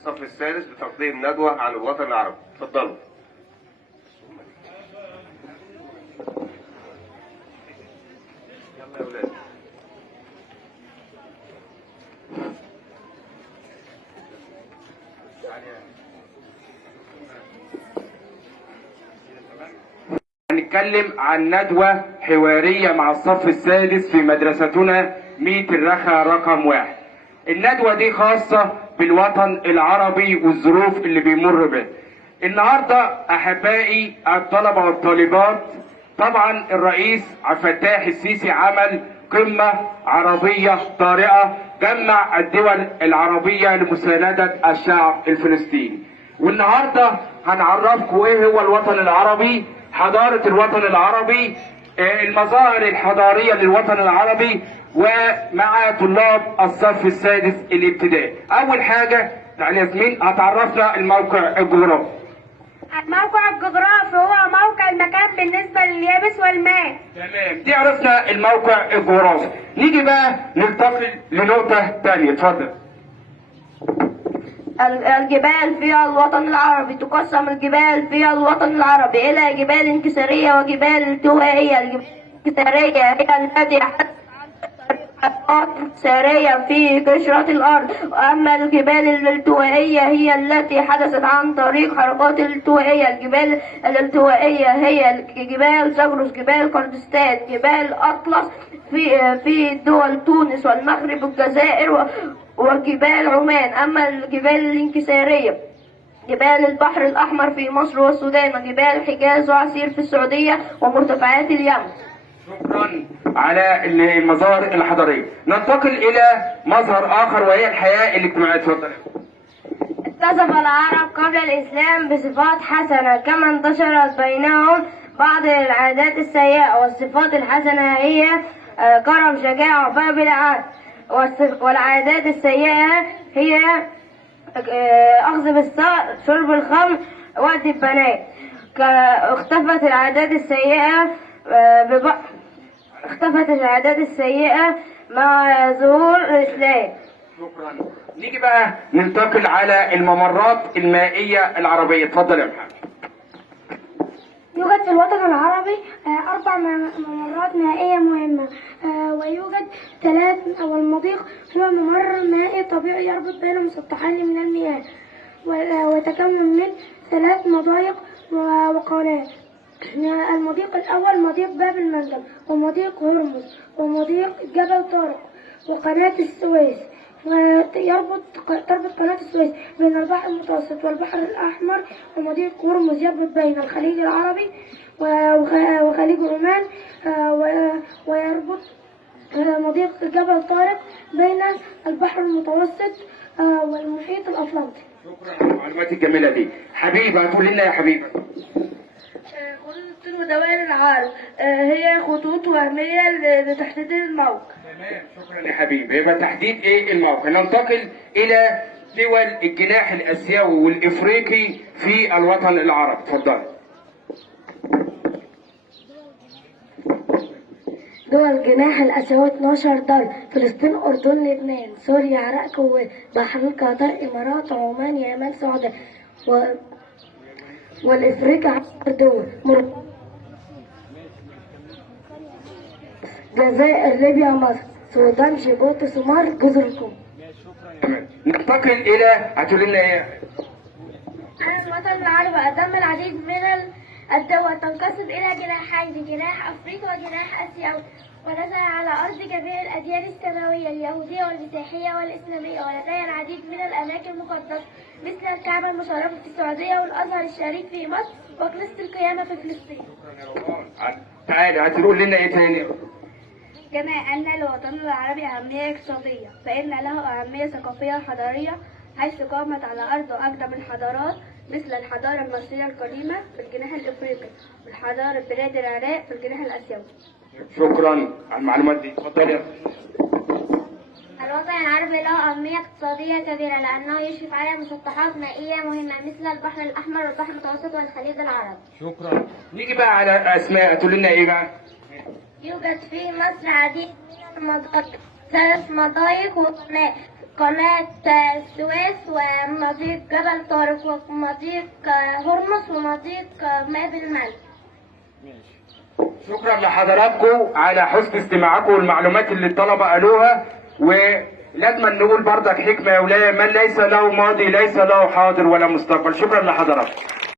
الصف الثالث بتقديم ندوة عن الوطن العربي. اتفضلوا. يلا يا ولاد. هنتكلم عن ندوة حوارية مع الصف السادس في مدرستنا ميت الرخا رقم 1. الندوة دي خاصة بالوطن العربي والظروف اللي بيمر بها. النهاردة أحبائي الطلبة والطالبات، طبعا الرئيس عبد الفتاح السيسي عمل قمة عربية طارئة جمع الدول العربية لمساندة الشعب الفلسطيني. والنهاردة هنعرفكم ايه هو الوطن العربي، حضارة الوطن العربي، المظاهر الحضارية للوطن العربي، ومع طلاب الصف السادس الابتدائي. أول حاجة ياسمين هتعرفنا الموقع الجغرافي. الموقع الجغرافي هو موقع المكان بالنسبة لليابس والماء. تمام، دي عرفنا الموقع الجغرافي. نيجي بقى ننتقل لنقطة تانية. اتفضل. الجبال في الوطن العربي تقسم الجبال في الوطن العربي إلى جبال انكسارية وجبال التوائية. الجبال الانكسارية هي التي سارية في قشرة الأرض، وأما الجبال الالتوائية هي التي حدثت عن طريق حركات الالتوائية. الجبال الالتوائية هي جبال زاجرس، جبال كردستان، جبال أطلس في دول تونس والمغرب والجزائر وجبال عمان. أما الجبال الانكسارية جبال البحر الأحمر في مصر والسودان، وجبال حجاز وعسير في السعودية، ومرتفعات اليمن. شكرا على المظاهر الحضارية. ننتقل إلى مظهر آخر وهي الحياة الاجتماعية. اتفضل. اتصف العرب قبل الإسلام بصفات حسنة، كما انتشرت بينهم بعض العادات السيئة. والصفات الحسنة هي كرم، شجاعة، وفاء بالعهد. والعادات السيئة هي أخذ بالثأر، شرب الخمر، وأد البنات. اختفت العادات السيئة مع ظهور الإسلام. شكرا. نيجي بقى ننتقل على الممرات المائية العربية. اتفضل يا محمد. يوجد في الوطن العربي 4 ممرات مائية مهمة، ويوجد 3. والمضيق هو ممر مائي طبيعي يربط بين مسطحين من المياه، ويتكون من 3 مضايق وقناة. المضيق الأول مضيق باب المندب، ومضيق هرمز، ومضيق جبل طارق، وقناة السويس. تربط قناة السويس بين البحر المتوسط والبحر الأحمر. ومضيق هرمز يربط بين الخليج العربي وخليج عمان. ويربط مضيق جبل طارق بين البحر المتوسط والمحيط الأطلنطي. شكرا على المعلومات الجميلة دي. حبيبة هتقول لنا يا حبيبة. خطوط ودوائر العالم هي خطوط وهمية لتحديد الموقع. تمام، شكرا يا حبيبي. يبقى تحديد ايه الموقع. ننتقل الى دول الجناح الاسيوي والافريقي في الوطن العربي. اتفضل. دول الجناح الآسيوي 12 دولة: فلسطين، أردن، لبنان، سوريا، عراق، كويت، بحرين، قطر، إمارات، عمان، يمن، السعودية. والإفريقيا 10 دول: الجزائر، ليبيا، مصر، السودان، جيبوتي، صومال، جزر القمر. ننتقل الى هتقول لنا ايه؟ الوطن العربي أتم العديد من الدول، تنقسم إلى جناحين: جناح أفريقيا وجناح آسيوي، ونزل على أرض جميع الأديان السماوية اليهودية والمسيحية والإسلامية. ولديها العديد من الأماكن المقدسة مثل الكعبة المشرفة في السعودية، والأزهر الشريف في مصر، وكنيسة القيامة في فلسطين. تعالى هتقول لنا ايه تاني؟ كما أن الوطن العربي أهمية اقتصادية، فإن له أهمية ثقافية وحضارية، حيث قامت على أرض أقدم الحضارات مثل الحضارة المصرية القديمة في الجناح الإفريقي، والحضارة بلاد العراق في الجناح الآسيوي. شكرا على المعلومات دي. اتفضل يا الوطن العربي له أهمية اقتصادية كبيرة، لأنه يشرف على مسطحات مائية مهمة مثل البحر الأحمر والبحر المتوسط والخليج العربي. شكرا. نيجي بقى على أسماء، تقول لنا إيه بقى؟ يوجد في مصر عديد من المضايق 3 مضايق وقناة. قناة السويس ومضيق جبل طارق ومضيق هرمز ومضيق باب الملك. شكرا لحضراتكم على حسن استماعكم والمعلومات اللي الطلبه قالوها. ولازم نقول برضك حكمه يا ولايه: من ليس له ماضي ليس له حاضر ولا مستقبل. شكرا لحضراتكم.